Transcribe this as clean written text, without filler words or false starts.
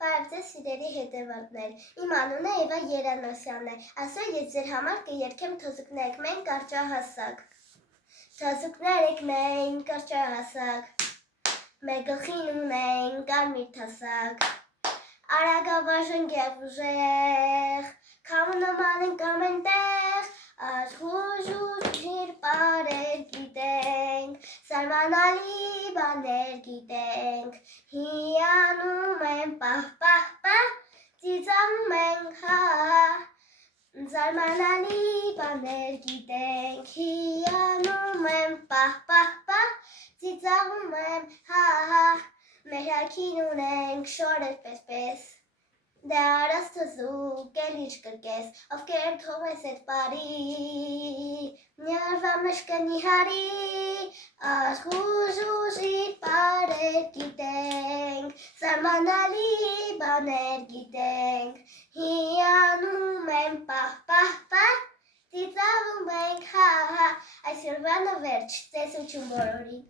Բարև ձեզ սիրելի հետևորդներ, իմ անունը Եվա Երանոսյանն է, այսօր ես ձեր համար կերգեմ թզուկներեք մենք կարճահասակ։ Թզուկներեք մենք կարճահասակ, մեր գլխին ունենք կարմիր թասակ, արագավարժ ենք և ուժեղ, քամու նման ենք ամեն տեղ, աշխուժիր պարեր գիտենք, զարմանալի բաներ գիտենք, հիանում են պահ, ծիծաղում ենք հա, զարմանալի բաներ գիտենք, հիանում են պահ, ծիծաղում են հա, մեր հագին ունենք շորեր պես, դե արած թզուկ էլ ինչ կրկես, ովքեր թողես էդ բարի, մի օրվա մեջ կնիհարի, աշխուժիր պարեր գիտենք, զարմանալի բաներ գիտենք, հիանում են պահ, ծիծաղում ենք հա, այսօրվանը վերջ, ծեսություն բոլորին։